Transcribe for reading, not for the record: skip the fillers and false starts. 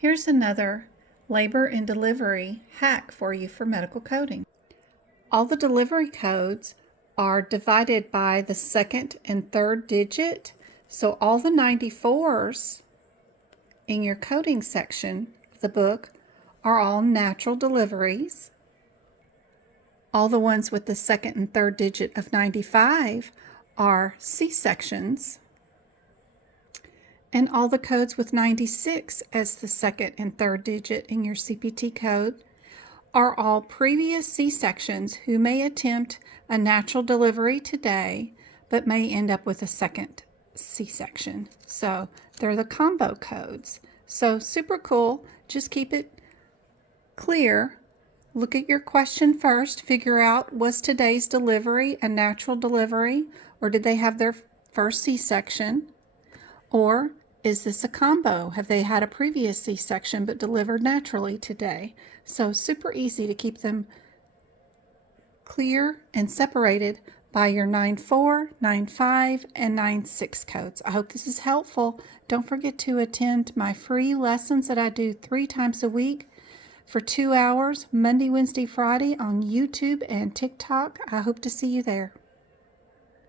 Here's another labor and delivery hack for you for medical coding. All the delivery codes are divided by the second and third digit, so all the 94s in your coding section of the book are all natural deliveries. All the ones with the second and third digit of 95 are C-sections. And all the codes with 96 as the second and third digit in your CPT code are all previous C-sections who may attempt a natural delivery today, but may end up with a second C-section. So they're the combo codes. So super cool. Just keep it clear. Look at your question first. Figure out, was today's delivery a natural delivery, or did they have their first C-section? Or is this a combo? Have they had a previous C-section but delivered naturally today? So super easy to keep them clear and separated by your 94, 95, and 96 codes. I hope this is helpful. Don't forget to attend my free lessons that I do 3 times a week for 2 hours, Monday, Wednesday, Friday on YouTube and TikTok. I hope to see you there.